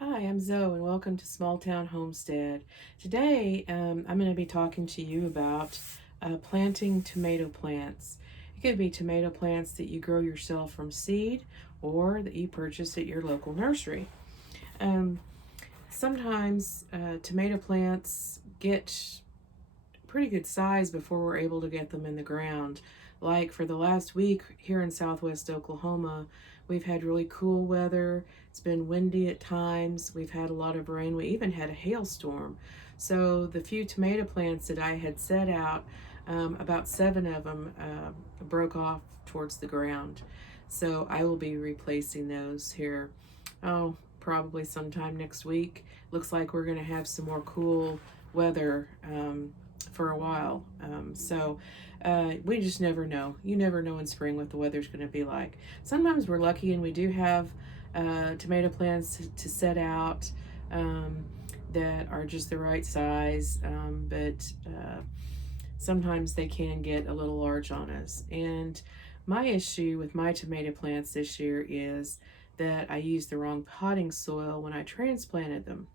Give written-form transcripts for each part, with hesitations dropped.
Hi, I'm Zoe, and welcome to Small Town Homestead. Today, I'm going to be talking to you about planting tomato plants. It could be tomato plants that you grow yourself from seed or that you purchase at your local nursery. Um, Sometimes tomato plants get pretty good size before we're able to get them in the ground. Like for the last week here in southwest Oklahoma, we've had really cool weather. It's been windy at times. We've had a lot of rain. We even had a hailstorm. So the few tomato plants that I had set out, about 7 of them broke off towards the ground. So I will be replacing those here, probably sometime next week. Looks like we're going to have some more cool weather for a while. We just never know. You never know in spring what the weather's going to be like. Sometimes we're lucky and we do have tomato plants to set out that are just the right size, but sometimes they can get a little large on us. And my issue with my tomato plants this year is that I used the wrong potting soil when I transplanted them,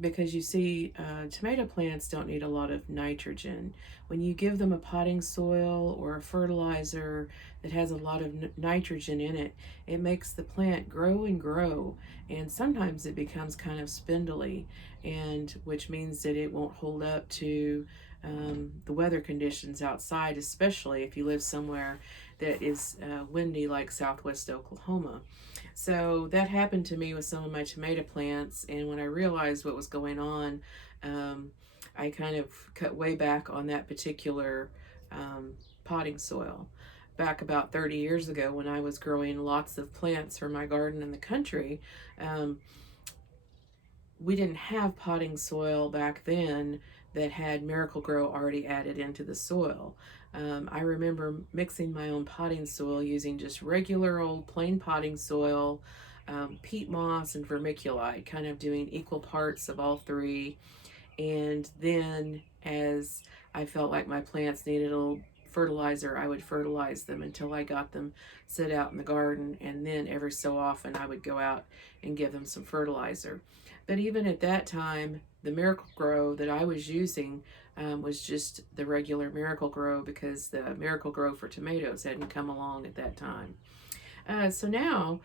because you see, tomato plants don't need a lot of nitrogen. When you give them a potting soil or a fertilizer that has a lot of nitrogen in it, it makes the plant grow and grow, and sometimes it becomes kind of spindly, and which means that it won't hold up to the weather conditions outside, especially if you live somewhere that is windy like southwest Oklahoma. So that happened to me with some of my tomato plants, and when I realized what was going on, um, I kind of cut way back on that particular potting soil. Back about 30 years ago, when I was growing lots of plants for my garden in the country, um, we didn't have potting soil back then that had Miracle Grow already added into the soil. I remember mixing my own potting soil using just regular old plain potting soil, peat moss, and vermiculite, kind of doing equal parts of all three. And then, as I felt like my plants needed a little fertilizer, I would fertilize them until I got them set out in the garden. And then, every so often, I would go out and give them some fertilizer. But even at that time, the Miracle Grow that I was using was just the regular Miracle Grow, because the Miracle Grow for tomatoes hadn't come along at that time. So now,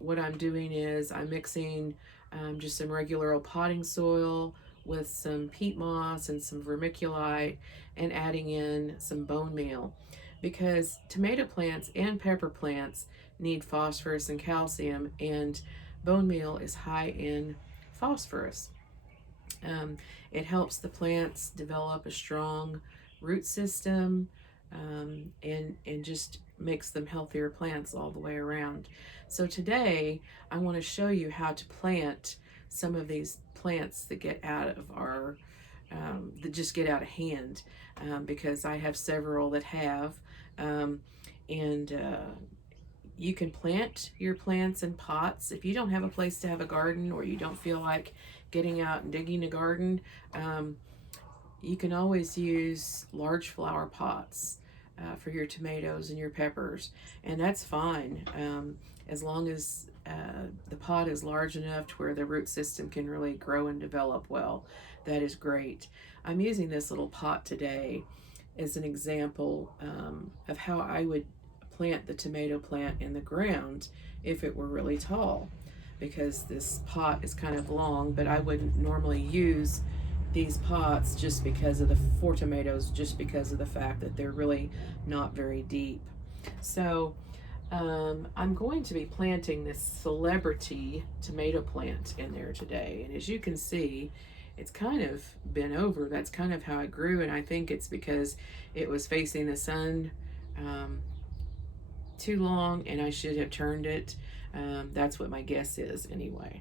what I'm doing is I'm mixing just some regular old potting soil with some peat moss and some vermiculite, and adding in some bone meal, because tomato plants and pepper plants need phosphorus and calcium, and bone meal is high in phosphorus. Um, it helps the plants develop a strong root system, and just makes them healthier plants all the way around. So today I want to show you how to plant some of these plants that get out of our that just get out of hand, because I have several that have, um, and you can plant your plants in pots. If you don't have a place to have a garden, or you don't feel like getting out and digging a garden, um, you can always use large flower pots for your tomatoes and your peppers, and that's fine, as long as the pot is large enough to where the root system can really grow and develop well. That is great. I'm using this little pot today as an example of how I would plant the tomato plant in the ground if it were really tall, because this pot is kind of long, but I wouldn't normally use these pots just because of the for tomatoes, just because of the fact that they're really not very deep. So I'm going to be planting this celebrity tomato plant in there today, and as you can see, it's kind of bent over. That's kind of how it grew, and I think it's because it was facing the sun um, too long, and I should have turned it. That's what my guess is, anyway.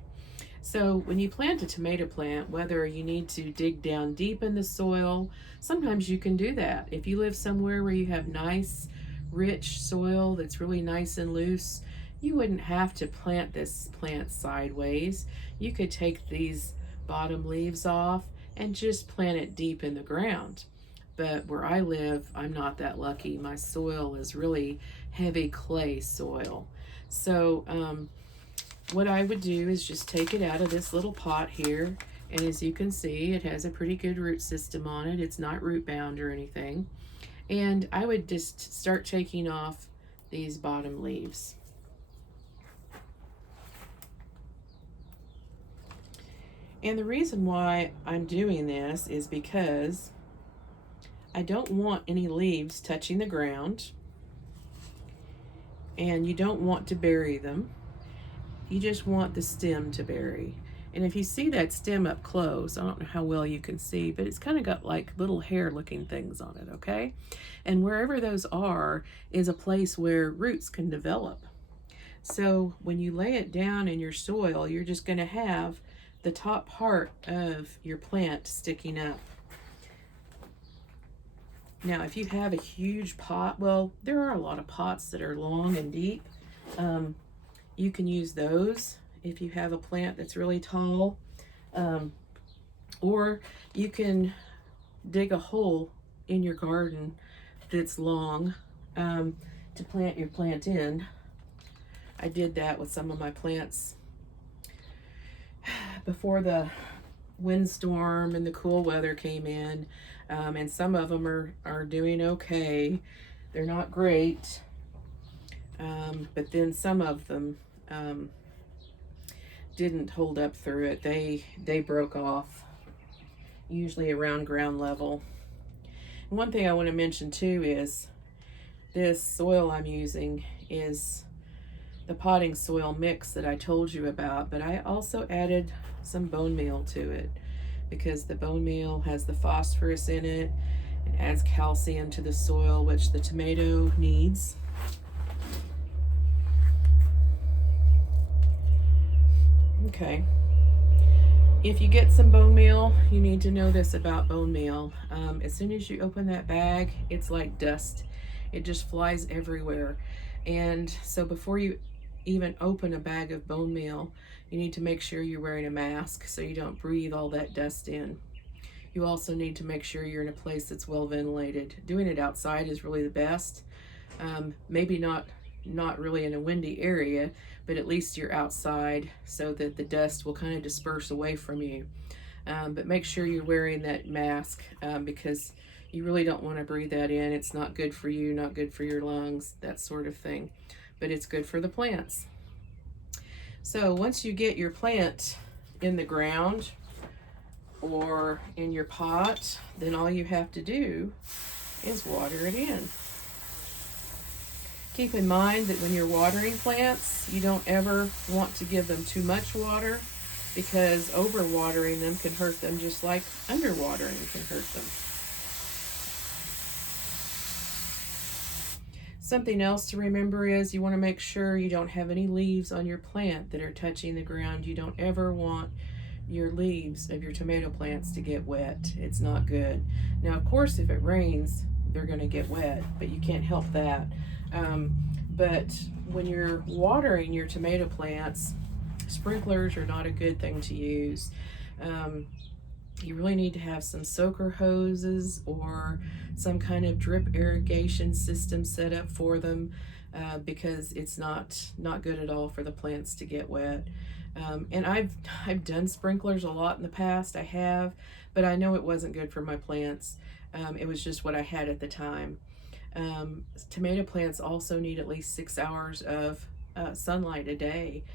So when you plant a tomato plant, whether you need to dig down deep in the soil, sometimes you can do that. If you live somewhere where you have nice, rich soil that's really nice and loose, you wouldn't have to plant this plant sideways. You could take these bottom leaves off and just plant it deep in the ground. But where I live, I'm not that lucky. My soil is really heavy clay soil. So what I would do is just take it out of this little pot here. And as you can see, it has a pretty good root system on it. It's not root bound or anything. And I would just start taking off these bottom leaves. And the reason why I'm doing this is because I don't want any leaves touching the ground, and you don't want to bury them. You just want the stem to bury. And if you see that stem up close, I don't know how well you can see, but it's kind of got like little hair looking things on it, okay? And wherever those are is a place where roots can develop. So when you lay it down in your soil, you're just going to have the top part of your plant sticking up. Now, if you have a huge pot, well, there are a lot of pots that are long and deep. You can use those if you have a plant that's really tall. Or you can dig a hole in your garden that's long to plant your plant in. I did that with some of my plants before the windstorm and the cool weather came in, and some of them are doing okay. They're not great, but then some of them didn't hold up through it. They broke off, usually around ground level. And one thing I want to mention too is this soil I'm using is the potting soil mix that I told you about, but I also added some bone meal to it because the bone meal has the phosphorus in it and adds calcium to the soil, which the tomato needs. Okay. If you get some bone meal, you need to know this about bone meal. As soon as you open that bag, it's like dust. It just flies everywhere. And so before you even open a bag of bone meal, you need to make sure you're wearing a mask so you don't breathe all that dust in. You also need to make sure you're in a place that's well ventilated. Doing it outside is really the best. Maybe not really in a windy area, but at least you're outside so that the dust will kind of disperse away from you. But make sure you're wearing that mask because you really don't want to breathe that in. It's not good for you, not good for your lungs, that sort of thing. But it's good for the plants. So once you get your plant in the ground or in your pot, then all you have to do is water it in. Keep in mind that when you're watering plants, you don't ever want to give them too much water because overwatering them can hurt them just like underwatering can hurt them. Something else to remember is you want to make sure you don't have any leaves on your plant that are touching the ground. You don't ever want your leaves of your tomato plants to get wet. It's not good. Now, of course, if it rains, they're going to get wet, but you can't help that. But when you're watering your tomato plants, sprinklers are not a good thing to use. You really need to have some soaker hoses or some kind of drip irrigation system set up for them because it's not good at all for the plants to get wet. And I've done sprinklers a lot in the past. I have, but I know it wasn't good for my plants. It was just what I had at the time. Tomato plants also need at least 6 hours of sunlight a day.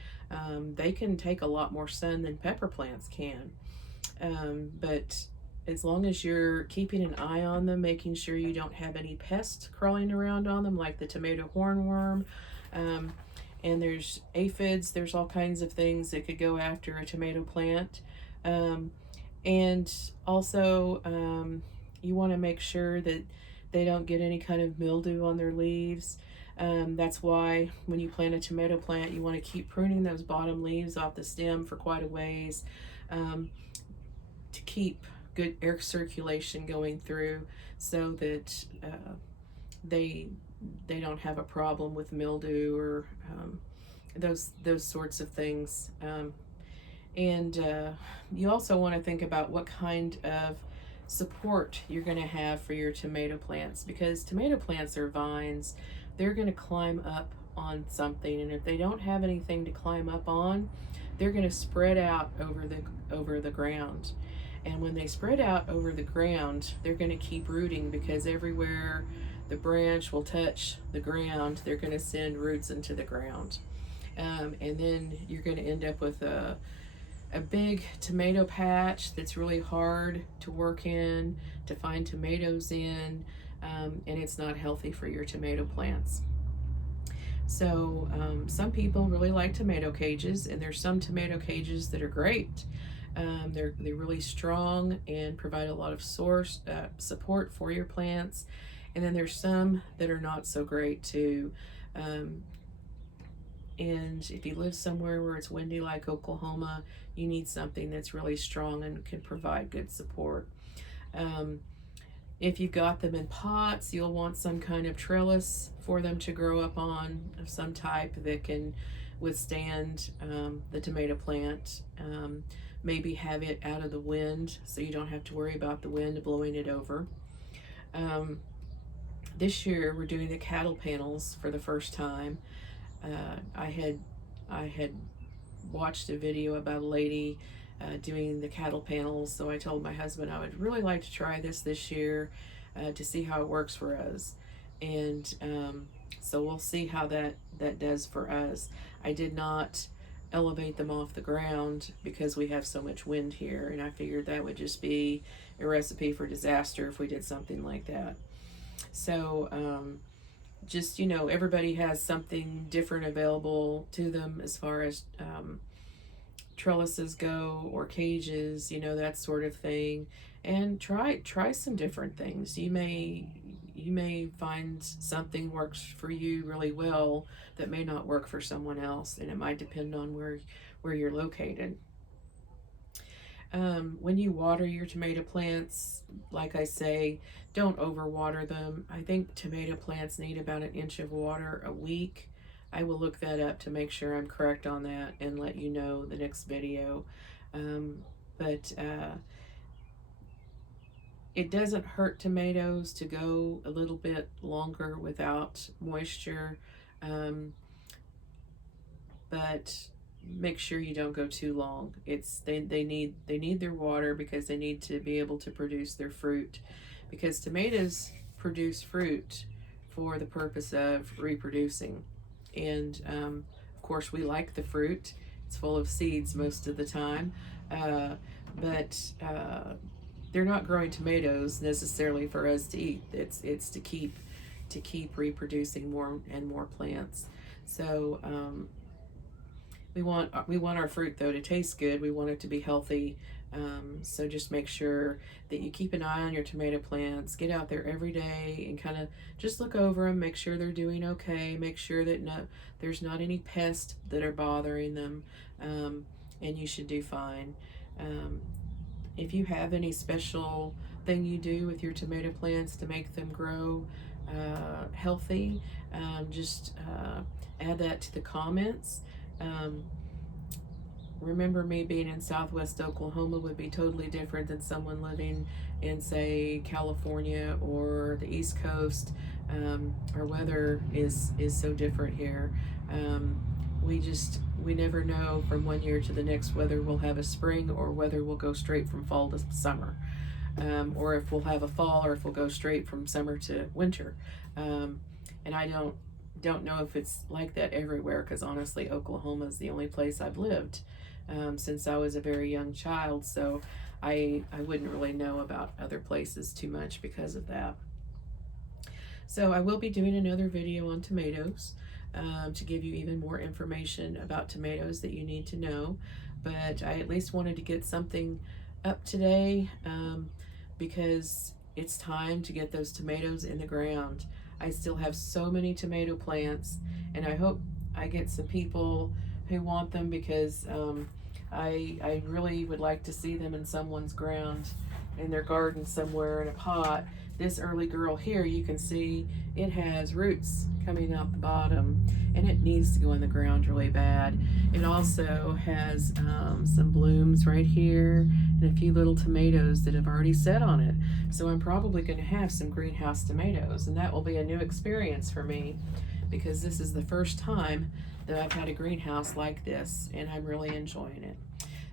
They can take a lot more sun than pepper plants can. But as long as you're keeping an eye on them, making sure you don't have any pests crawling around on them like the tomato hornworm, and there's aphids, there's all kinds of things that could go after a tomato plant. And also you want to make sure that they don't get any kind of mildew on their leaves. That's why when you plant a tomato plant, you want to keep pruning those bottom leaves off the stem for quite a ways to keep good air circulation going through so that they don't have a problem with mildew or those sorts of things. And you also want to think about what kind of support you're going to have for your tomato plants, because tomato plants are vines. They're going to climb up on something, and if they don't have anything to climb up on, they're going to spread out over the ground. And when they spread out over the ground, they're going to keep rooting, because everywhere the branch will touch the ground, they're going to send roots into the ground. And then you're going to end up with a big tomato patch that's really hard to work in, to find tomatoes in, and it's not healthy for your tomato plants. So some people really like tomato cages, and there's some tomato cages that are great. They're really strong and provide a lot of support for your plants. And then there's some that are not so great too. And if you live somewhere where it's windy like Oklahoma, you need something that's really strong and can provide good support. If you've got them in pots, you'll want some kind of trellis for them to grow up on, of some type that can withstand the tomato plant. Maybe have it out of the wind, so you don't have to worry about the wind blowing it over. This year we're doing the cattle panels for the first time. I had watched a video about a lady doing the cattle panels, so I told my husband I would really like to try this year to see how it works for us. And so we'll see how that does for us. I did not elevate them off the ground because we have so much wind here, and I figured that would just be a recipe for disaster if we did something like that. So just, everybody has something different available to them as far as trellises go, or cages, that sort of thing. And try some different things. You may find something works for you really well that may not work for someone else, and it might depend on where you're located. When you water your tomato plants, like I say, don't overwater them. I think tomato plants need about 1 inch of water a week. I will look that up to make sure I'm correct on that and let you know the next video. But it doesn't hurt tomatoes to go a little bit longer without moisture, but make sure you don't go too long. They need their water, because they need to be able to produce their fruit, because tomatoes produce fruit for the purpose of reproducing. And of course, we like the fruit. It's full of seeds most of the time, but they're not growing tomatoes necessarily for us to eat. It's to keep reproducing more and more plants. So we want our fruit, though, to taste good. We want it to be healthy. So just make sure that you keep an eye on your tomato plants. Get out there every day and kind of just look over them, make sure they're doing okay, make sure that there's not any pests that are bothering them, and you should do fine. If you have any special thing you do with your tomato plants to make them grow healthy, just add that to the comments. Remember, me being in Southwest Oklahoma would be totally different than someone living in, say, California or the East Coast. Our weather is so different here. We never know from one year to the next whether we'll have a spring or whether we'll go straight from fall to summer, or if we'll have a fall or if we'll go straight from summer to winter. And I don't know if it's like that everywhere, because honestly, Oklahoma is the only place I've lived since I was a very young child, so I wouldn't really know about other places too much because of that. So I will be doing another video on tomatoes to give you even more information about tomatoes that you need to know, but I at least wanted to get something up today because it's time to get those tomatoes in the ground. I still have so many tomato plants, and I hope I get some people who want them, because I really would like to see them in someone's ground, in their garden somewhere, in a pot. This early girl here, you can see it has roots coming out the bottom, and it needs to go in the ground really bad. It also has some blooms right here and a few little tomatoes that have already set on it. So I'm probably going to have some greenhouse tomatoes, and that will be a new experience for me. because this is the first time that I've had a greenhouse like this, and I'm really enjoying it.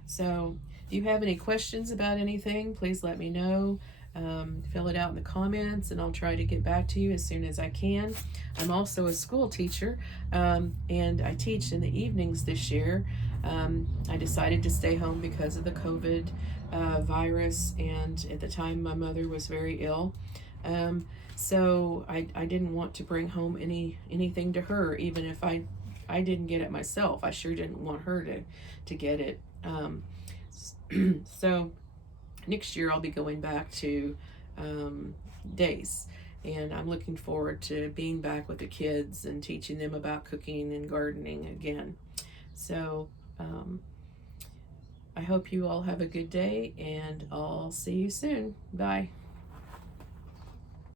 So if you have any questions about anything, please let me know. Fill it out in the comments, and I'll try to get back to you as soon as I can. I'm also a school teacher, and I teach in the evenings this year. I decided to stay home because of the COVID virus, and at the time my mother was very ill. So I didn't want to bring home anything to her, even if I didn't get it myself. I sure didn't want her to get it. So next year I'll be going back to days, and I'm looking forward to being back with the kids and teaching them about cooking and gardening again. So I hope you all have a good day, and I'll see you soon. Bye.